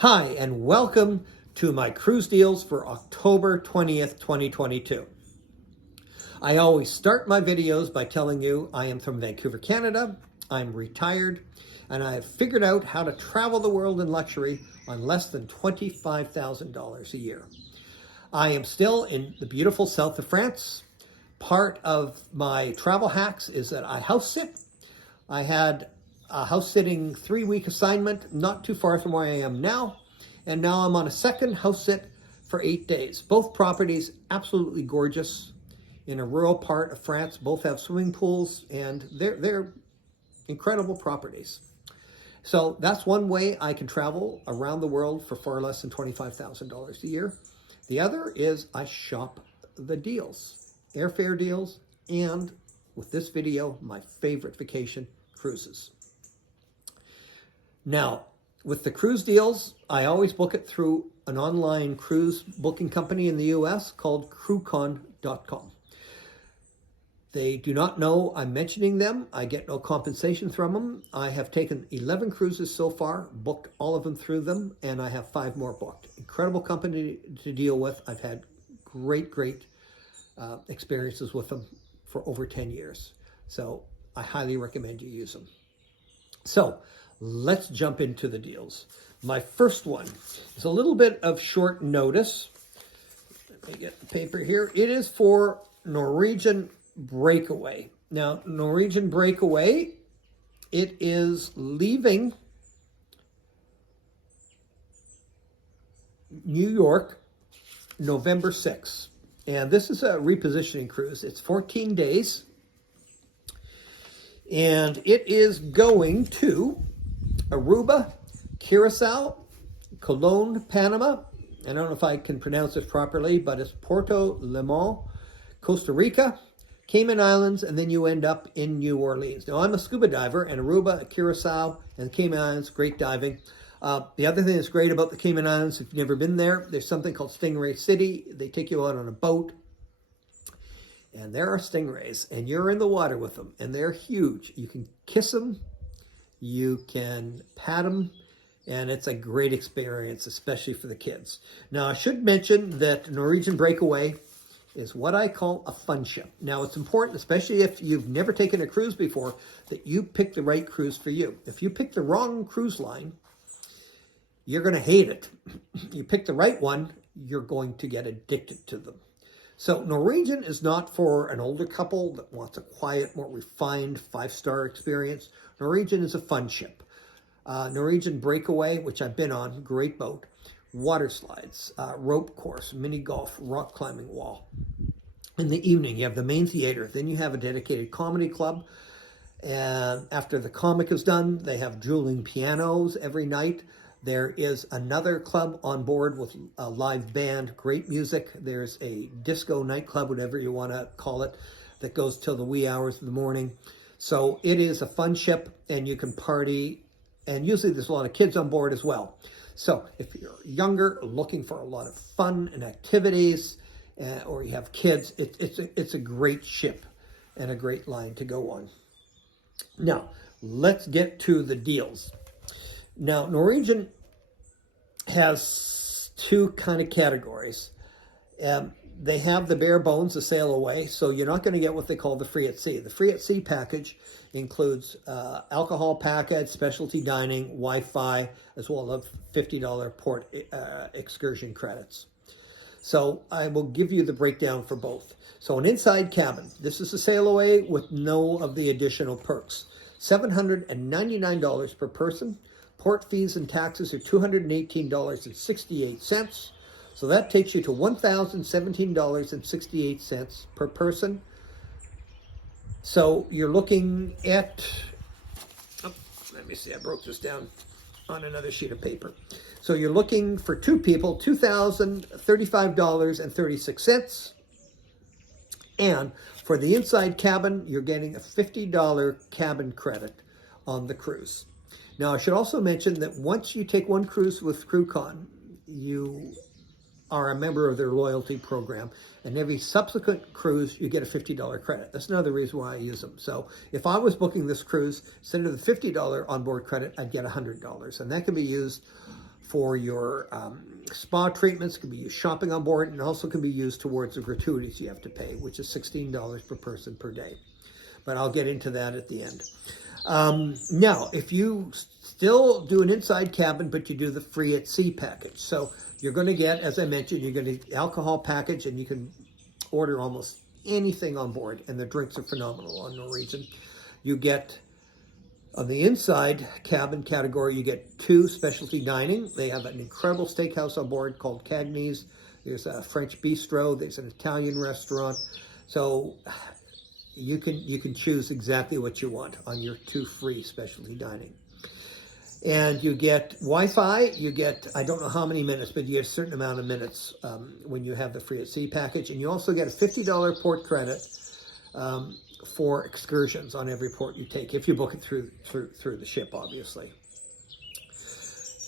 Hi, and welcome to my cruise deals for October 20th, 2022. I always start my videos by telling you I am from Vancouver, Canada. I'm retired, and I've figured out how to travel the world in luxury on less than $25,000 a year. I am still in the beautiful south of France. Part of my travel hacks is that I house sit. I had a house sitting 3-week assignment not too far from where I am now. And now I'm on a second house sit for 8 days. Both properties absolutely gorgeous in a rural part of France. Both have swimming pools and they're incredible properties. So that's one way I can travel around the world for far less than $25,000 a year. The other is I shop the deals, airfare deals, and with this video, my favorite vacation, cruises. Now, with the cruise deals, I always book it through an online cruise booking company in the US called crewcon.com. They do not know I'm mentioning them. I get no compensation from them. I have taken 11 cruises so far, booked all of them through them, and I have 5 more booked. Incredible company to deal with. I've had great experiences with them for over 10 years. So I highly recommend you use them. So let's jump into the deals. My first one is a little bit of short notice. Let me get the paper here. It is for Norwegian Breakaway. Now, Norwegian Breakaway, it is leaving New York November 6th. And this is a repositioning cruise. It's 14 days. And it is going to Aruba, Curacao, Cologne, Panama. I don't know if I can pronounce this properly, but it's Puerto Limón, Costa Rica, Cayman Islands, and then you end up in New Orleans. Now, I'm a scuba diver, and Aruba, Curacao, and Cayman Islands, great diving. The other thing that's great about the Cayman Islands, if you've never been there, there's something called Stingray City. They take you out on a boat, and there are stingrays, and you're in the water with them, and they're huge. You can kiss them, you can pat them, and it's a great experience, especially for the kids. Now, I should mention that Norwegian Breakaway is what I call a fun ship. Now, it's important, especially if you've never taken a cruise before, that you pick the right cruise for you. If you pick the wrong cruise line, you're going to hate it. You pick the right one, you're going to get addicted to them. So Norwegian is not for an older couple that wants a quiet, more refined 5-star experience. Norwegian is a fun ship. Norwegian Breakaway, which I've been on, great boat. Water slides, rope course, mini golf, rock climbing wall. In the evening, you have the main theater. Then you have a dedicated comedy club. And after the comic is done, they have dueling pianos every night. There is another club on board with a live band, great music. There's a disco nightclub, whatever you want to call it, that goes till the wee hours of the morning. So it is a fun ship, and you can party. And usually there's a lot of kids on board as well. So if you're younger, looking for a lot of fun and activities, or you have kids, it's a great ship and a great line to go on. Now, let's get to the deals. Now, Norwegian has 2 kind of categories. They have the bare bones, the sail away, so you're not going to get what they call the free at sea. The free at sea package includes alcohol package, specialty dining, Wi-Fi, as well as $50 port excursion credits. So I will give you the breakdown for both. So an inside cabin. This is a sail away with no of the additional perks. $799 per person. Port fees and taxes are $218.68. So that takes you to $1,017.68 per person. So you're looking at, let me see, I broke this down on another sheet of paper. So you're looking for 2 people, $2,035.36. And for the inside cabin, you're getting a $50 cabin credit on the cruise. Now, I should also mention that once you take one cruise with CrewCon, you are a member of their loyalty program, and every subsequent cruise, you get a $50 credit. That's another reason why I use them. So if I was booking this cruise, instead of the $50 onboard credit, I'd get $100, and that can be used for your spa treatments, can be used shopping on board, and also can be used towards the gratuities you have to pay, which is $16 per person per day. But I'll get into that at the end. Now, if you still do an inside cabin, but you do the free at sea package. So you're going to get, as I mentioned, you're going to get the alcohol package, and you can order almost anything on board, and the drinks are phenomenal on Norwegian. You get, on the inside cabin category, you get 2 specialty dining. They have an incredible steakhouse on board called Cagney's. There's a French bistro. There's an Italian restaurant. So you can choose exactly what you want on your 2 free specialty dining. And you get Wi-Fi. You get, I don't know how many minutes, but you get a certain amount of minutes when you have the free at sea package. And you also get a $50 port credit for excursions on every port you take, if you book it through the ship, obviously.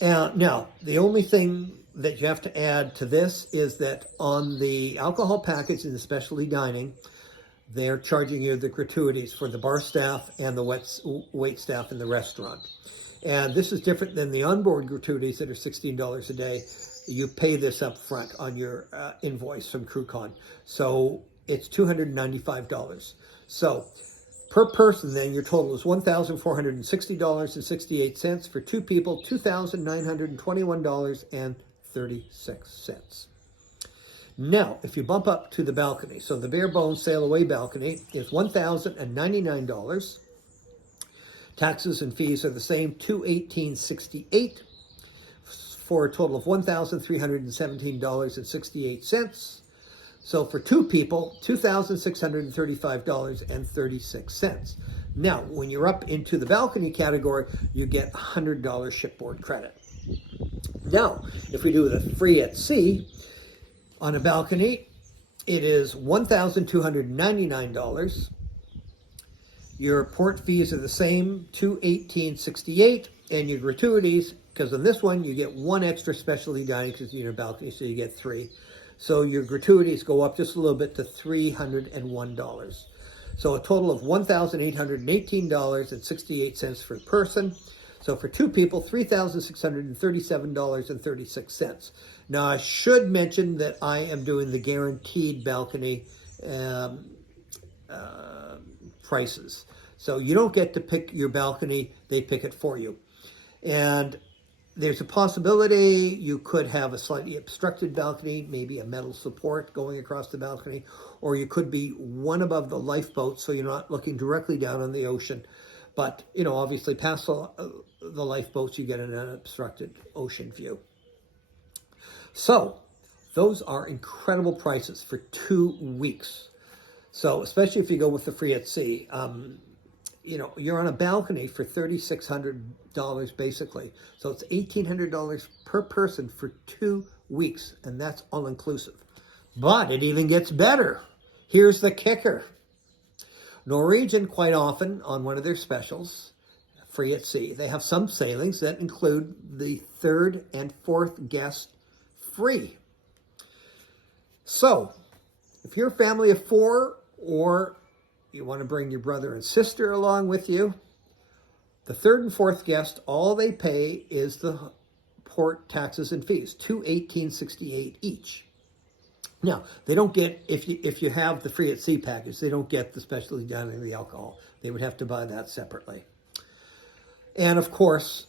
Now, the only thing that you have to add to this is that on the alcohol package and the specialty dining, they're charging you the gratuities for the bar staff and the wait staff in the restaurant. And this is different than the onboard gratuities that are $16 a day. You pay this up front on your invoice from CrewCon. So it's $295. So per person, then, your total is $1,460.68. For 2 people, $2,921.36. Now, if you bump up to the balcony, so the bare bones sail away balcony is $1,099. Taxes and fees are the same, $218.68, for a total of $1,317.68. So for 2 people, $2,635.36. Now, when you're up into the balcony category, you get $100 shipboard credit. Now, if we do the free at sea, on a balcony, it is $1,299. Your port fees are the same, $218.68, and your gratuities, because on this one you get 1 extra specialty dining because you're in a balcony, so you get 3. So your gratuities go up just a little bit to $301. So a total of $1,818.68 per person. So for 2 people, $3,637.36. Now, I should mention that I am doing the guaranteed balcony prices. So you don't get to pick your balcony, they pick it for you. And there's a possibility you could have a slightly obstructed balcony, maybe a metal support going across the balcony, or you could be one above the lifeboat, so you're not looking directly down on the ocean. But, you know, obviously past the lifeboats, you get an unobstructed ocean view. So those are incredible prices for 2 weeks. So especially if you go with the free at sea, you know, you're on a balcony for $3,600 basically. So it's $1,800 per person for 2 weeks, and that's all inclusive. But it even gets better. Here's the kicker. Norwegian, quite often on one of their specials, free at sea, they have some sailings that include the 3rd and 4th guest free. So if you're a family of 4, or you want to bring your brother and sister along with you, the 3rd and 4th guest, all they pay is the port taxes and fees, $218.68 each. Now, they don't get, if you have the free at sea package, they don't get the specialty dining, the alcohol. They would have to buy that separately. And of course,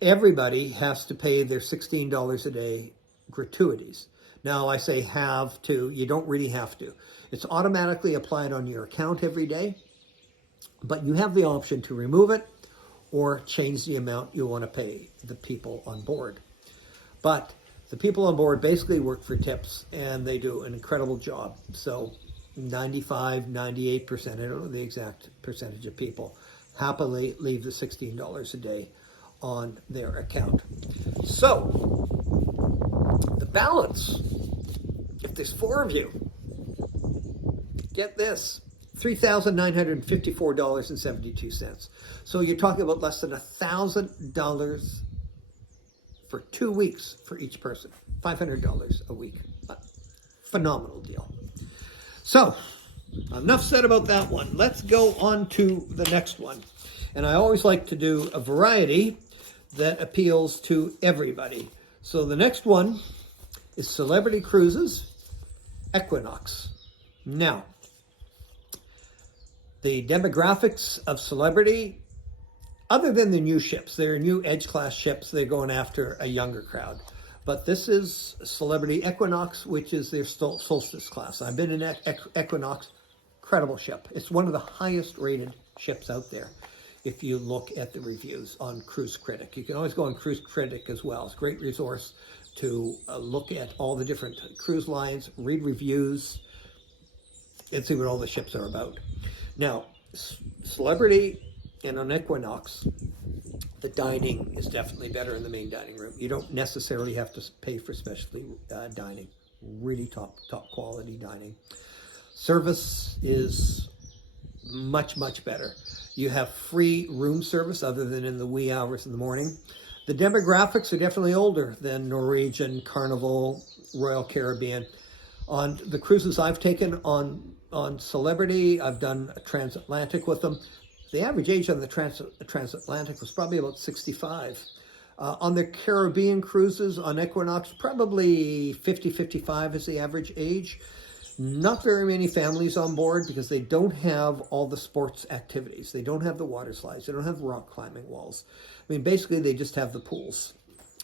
everybody has to pay their $16 a day gratuities. Now, I say have to, you don't really have to. It's automatically applied on your account every day, but you have the option to remove it or change the amount you want to pay the people on board. But the people on board basically work for tips, and they do an incredible job. So 95, 98%, I don't know the exact percentage of people, happily leave the $16 a day on their account. So the balance, if there's 4 of you, get this, $3,954.72. So you're talking about less than $1,000 for 2 weeks for each person. $500 a week. Phenomenal deal. So, enough said about that one. Let's go on to the next one. And I always like to do a variety that appeals to everybody. So the next one is Celebrity Cruises, Equinox. Now, the demographics of Celebrity, other than the new ships, they're new Edge class ships, they're going after a younger crowd. But this is Celebrity Equinox, which is their Solstice class. I've been in Equinox, incredible ship. It's one of the highest rated ships out there if you look at the reviews on Cruise Critic. You can always go on Cruise Critic as well. It's a great resource to look at all the different cruise lines, read reviews, and see what all the ships are about. Now, Celebrity and on Equinox, the dining is definitely better in the main dining room. You don't necessarily have to pay for specialty dining. Really top quality dining. Service is much better. You have free room service other than in the wee hours in the morning. The demographics are definitely older than Norwegian, Carnival, Royal Caribbean. On the cruises I've taken on Celebrity, I've done a transatlantic with them. The average age on the transatlantic was probably about 65. On the Caribbean cruises on Equinox, probably 50, 55 is the average age. Not very many families on board because they don't have all the sports activities. They don't have the water slides. They don't have rock climbing walls. I mean, basically, they just have the pools.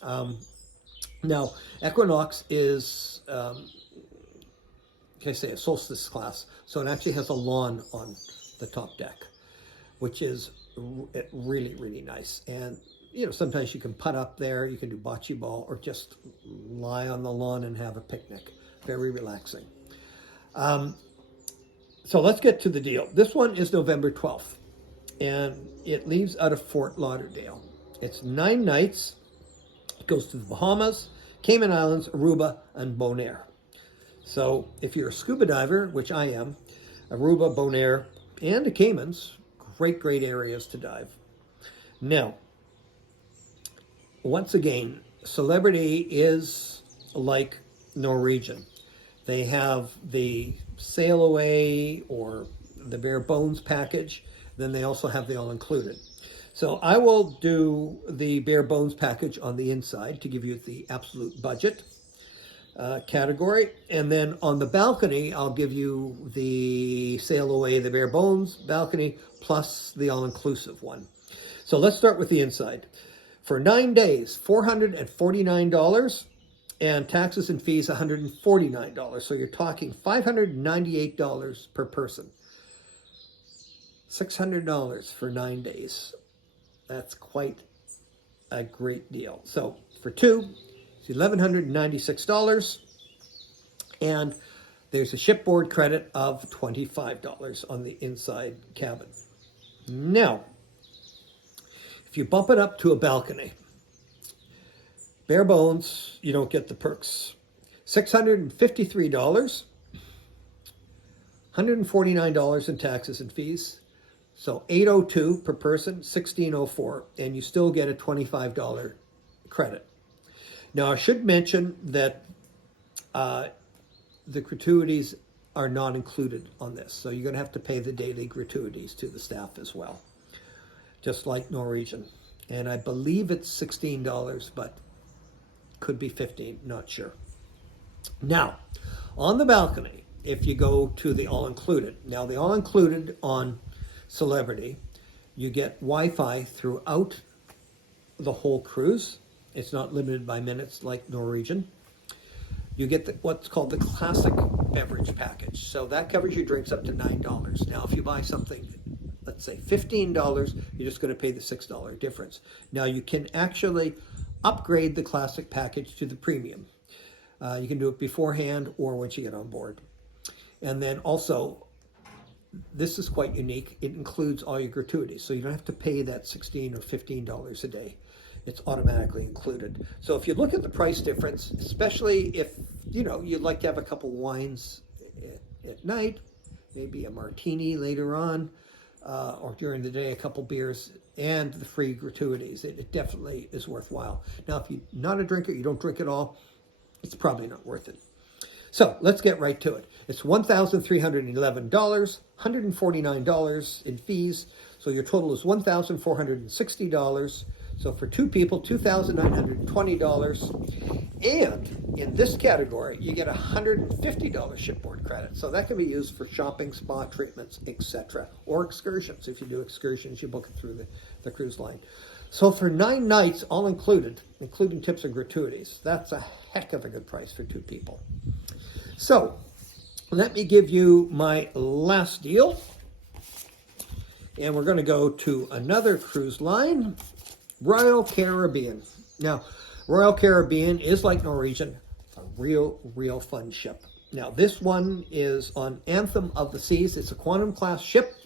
Now, Equinox is, can I say, a Solstice class. So it actually has a lawn on the top deck, which is really nice. And, you know, sometimes you can putt up there, you can do bocce ball, or just lie on the lawn and have a picnic. Very relaxing. So let's get to the deal. This one is November 12th, and it leaves out of Fort Lauderdale. It's 9 nights. It goes to the Bahamas, Cayman Islands, Aruba, and Bonaire. So if you're a scuba diver, which I am, Aruba, Bonaire, and the Caymans, great areas to dive. Now, once again, Celebrity is like Norwegian. They have the Sail Away or the Bare Bones package. Then they also have the all-included. So I will do the Bare Bones package on the inside to give you the absolute budget category. And then on the balcony, I'll give you the Sail Away, the Bare Bones balcony, plus the all-inclusive one. So let's start with the inside. For 9 days, $449, and taxes and fees, $149. So you're talking $598 per person. $600 for 9 days. That's quite a great deal. So for 2, it's $1,196. And there's a shipboard credit of $25 on the inside cabin. Now, if you bump it up to a balcony, Bare Bones, you don't get the perks. $653, $149 in taxes and fees. So $802 per person, $1,604, and you still get a $25 credit. Now, I should mention that the gratuities are not included on this. So you're going to have to pay the daily gratuities to the staff as well, just like Norwegian. And I believe it's $16, but could be 15, not sure. Now, on the balcony, if you go to the all-included. Now, the all-included on Celebrity, you get Wi-Fi throughout the whole cruise. It's not limited by minutes like Norwegian. You get what's called the classic beverage package. So that covers your drinks up to $9. Now, if you buy something, let's say $15, you're just going to pay the $6 difference. Now, you can actually upgrade the classic package to the premium. You can do it beforehand or once you get on board. And then also, this is quite unique. It includes all your gratuities. So you don't have to pay that $16 or $15 a day. It's automatically included. So if you look at the price difference, especially if, you know, you'd like to have a couple wines at night, maybe a martini later on, or during the day, a couple beers, and the free gratuities, it definitely is worthwhile. Now, if you're not a drinker, you don't drink at all, it's probably not worth it. So let's get right to it. It's $1,311, $149 in fees. So your total is $1,460. So for 2 people, $2,920. And in this category, you get $150 shipboard credit. So that can be used for shopping, spa treatments, etc. Or excursions. If you do excursions, you book it through the cruise line. So for 9 nights, all included, including tips and gratuities, that's a heck of a good price for 2 people. So let me give you my last deal. And we're going to go to another cruise line, Royal Caribbean. Now, Royal Caribbean is like Norwegian, a real fun ship. Now, this one is on Anthem of the Seas. It's a Quantum class ship.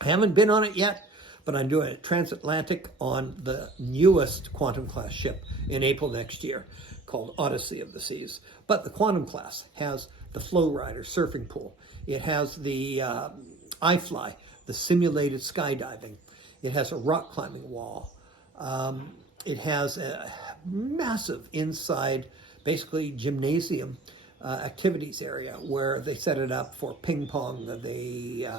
I haven't been on it yet, but I'm doing a transatlantic on the newest Quantum class ship in April next year, called Odyssey of the Seas. But the Quantum class has the Flow Rider surfing pool. It has the iFly, the simulated skydiving. It has a rock climbing wall. It has a massive inside, basically gymnasium activities area where they set it up for ping pong. They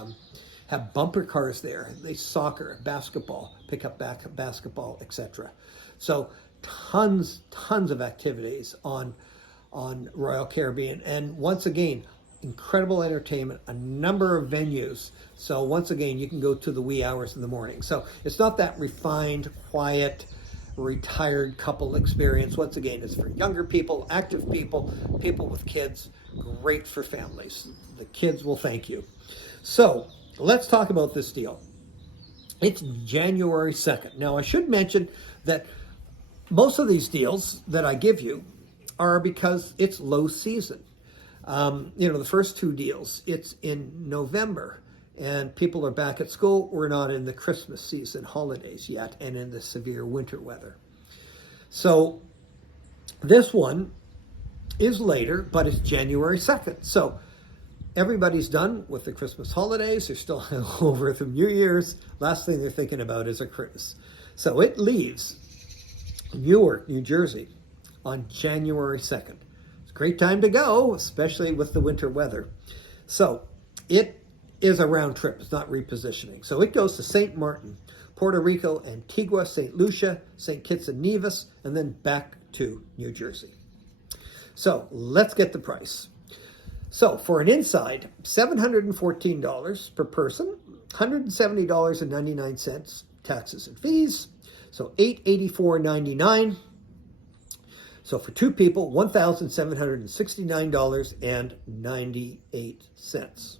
have bumper cars there. They soccer, basketball, pick up basketball, etc. So tons of activities on Royal Caribbean. And once again, incredible entertainment, a number of venues. So once again, you can go to the wee hours in the morning. So it's not that refined, quiet, retired couple experience. Once again, it's for younger people, active people, people with kids, great for families. The kids will thank you. So let's talk about this deal. It's January 2nd. Now, I should mention that most of these deals that I give you are because it's low season. The first 2 deals, it's in November, and people are back at school. We're not in the Christmas season holidays yet, and in the severe winter weather. So this one is later, but it's January 2nd. So everybody's done with the Christmas holidays. They're still over from New Year's. Last thing they're thinking about is a cruise. So it leaves Newark, New Jersey on January 2nd. Great time to go, especially with the winter weather. So it is a round trip. It's not repositioning. So it goes to St. Martin, Puerto Rico, Antigua, St. Lucia, St. Kitts and Nevis, and then back to New Jersey. So let's get the price. So for an inside, $714 per person, $170.99 taxes and fees. So $884.99. So for 2 people, $1,769.98.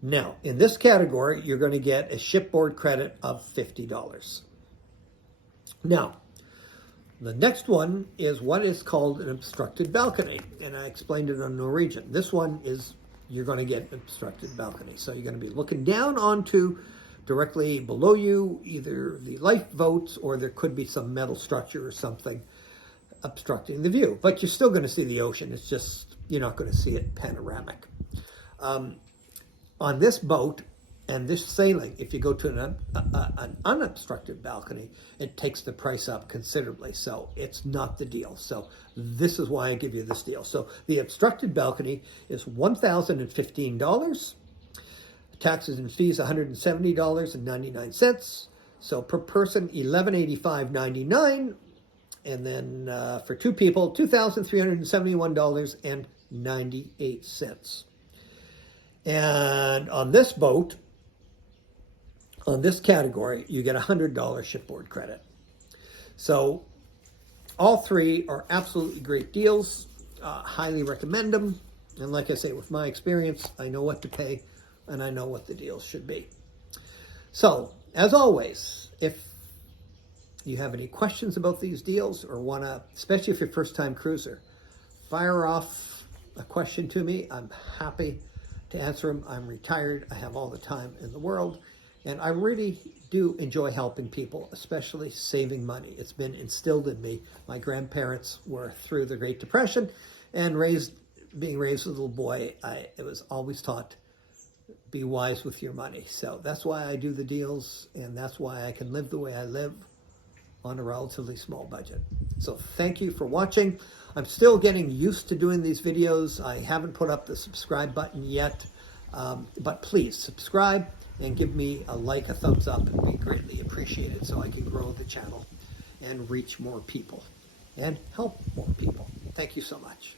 Now, in this category, you're going to get a shipboard credit of $50. Now, the next one is what is called an obstructed balcony, and I explained it on Norwegian. This one is, you're going to get an obstructed balcony. So you're going to be looking down onto, directly below you, either the lifeboats, or there could be some metal structure or something obstructing the view, but you're still going to see the ocean. It's just, you're not going to see it panoramic. On this boat and this sailing, if you go to an unobstructed balcony, it takes the price up considerably. So it's not the deal. So this is why I give you this deal. So the obstructed balcony is $1,015. Taxes and fees, $170.99. So per person, $1,185.99. And then for 2 people, $2,371.98. And on this boat, on this category, you get $100 shipboard credit. So all 3 are absolutely great deals. Highly recommend them. And like I say, with my experience, I know what to pay and I know what the deals should be. So as always, if you have any questions about these deals or want to, especially if you're a first-time cruiser, fire off a question to me. I'm happy to answer them. I'm retired. I have all the time in the world. And I really do enjoy helping people, especially saving money. It's been instilled in me. My grandparents were through the Great Depression, and being raised as a little boy, it was always taught, be wise with your money. So that's why I do the deals, and that's why I can live the way I live on a relatively small budget. So thank you for watching. I'm still getting used to doing these videos. I haven't put up the subscribe button yet, but please subscribe and give me a like, a thumbs up. It would be greatly appreciated so I can grow the channel and reach more people. and help more people. Thank you so much.